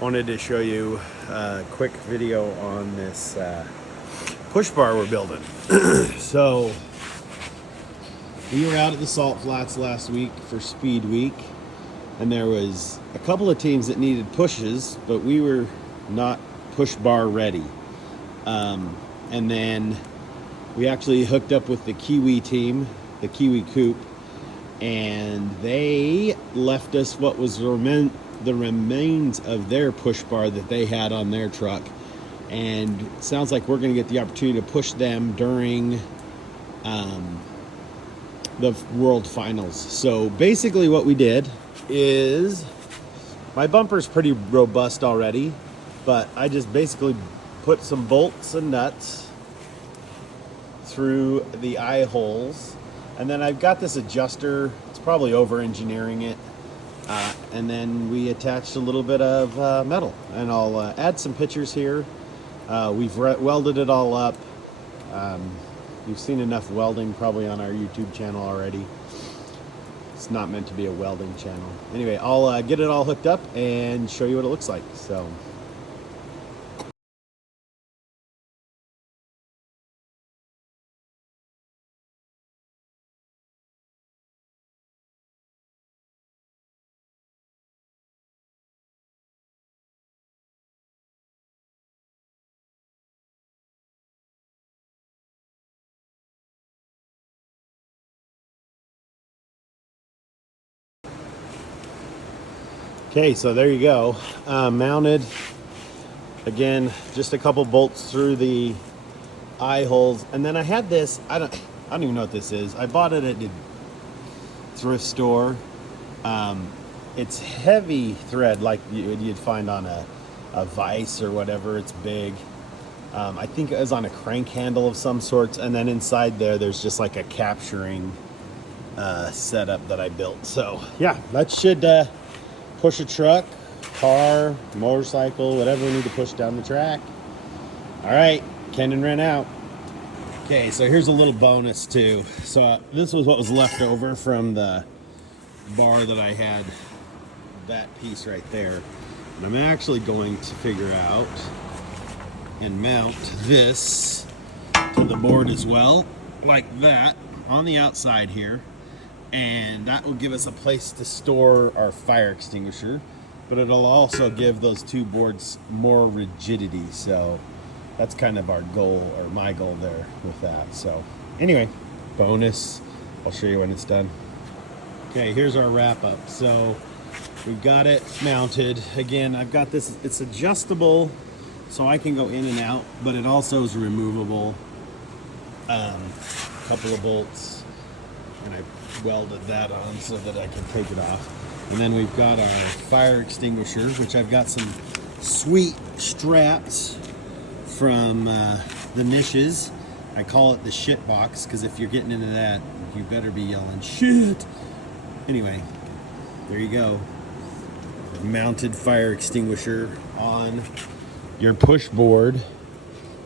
Wanted to show you a quick video on this push bar we're building. So we were out at the Salt Flats last week for Speed Week, and there was a couple of teams that needed pushes, but we were not push bar ready. And then we actually hooked up with the Kiwi team, the Kiwi Coupe, and they left us what was the remains of their push bar that they had on their truck. And it sounds like we're going to get the opportunity to push them during the World Finals. So basically what we did is, my bumper's pretty robust already, but I just basically put some bolts and nuts through the eye holes, and then I've got this adjuster. It's probably over engineering it, and then we attached a little bit of metal, and I'll add some pictures here. We've welded it all up. You've seen enough welding probably on our YouTube channel already. It's not meant to be a welding channel. Anyway, I'll get it all hooked up and show you what it looks like. So. Okay, so there you go. Mounted. Again, just a couple bolts through the eye holes, and then I had this. I don't even know what this is. I bought it at the thrift store. It's heavy thread, like you'd find on a vise or whatever. It's big. I think it was on a crank handle of some sorts, and then inside there's just like a capturing setup that I built. So yeah, that should push a truck, car, motorcycle, whatever we need to push down the track. All right, Kenn&Wrenn out. Okay, so here's a little bonus too. So this was what was left over from the bar that I had, that piece right there. And I'm actually going to figure out and mount this to the board as well, like that, on the outside here. And that will give us a place to store our fire extinguisher, but it'll also give those two boards more rigidity. So that's kind of our goal, or my goal there with that. So anyway, bonus. I'll show you when it's done. Okay, here's our wrap up. So we've got it mounted. Again, I've got this, it's adjustable so I can go in and out, but it also is removable. Couple of bolts, and I welded that on so that I can take it off. And then we've got our fire extinguisher, which I've got some sweet straps from the niches. I call it the shit box, because if you're getting into that, you better be yelling shit. Anyway, there you go. Mounted fire extinguisher on your push board,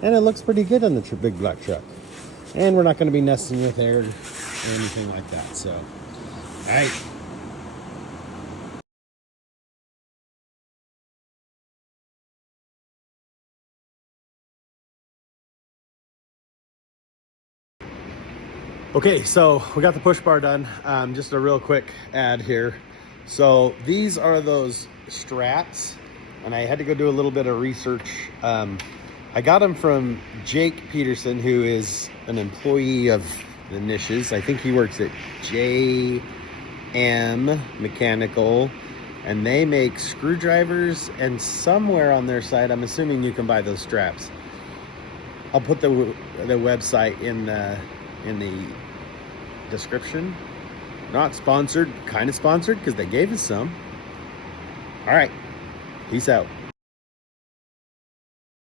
and it looks pretty good on the big black truck. And we're not going to be messing with air or anything like that. So, all right. Okay, so we got the push bar done. Just a real quick ad here. So these are those straps, and I had to go do a little bit of research. I got them from Jake Peterson, who is an employee of the niches. I think he works at J&M Mechanical, and they make screwdrivers, and somewhere on their site, I'm assuming you can buy those straps. I'll put the website in the description. Not sponsored, kind of sponsored, because they gave us some. All right, peace out.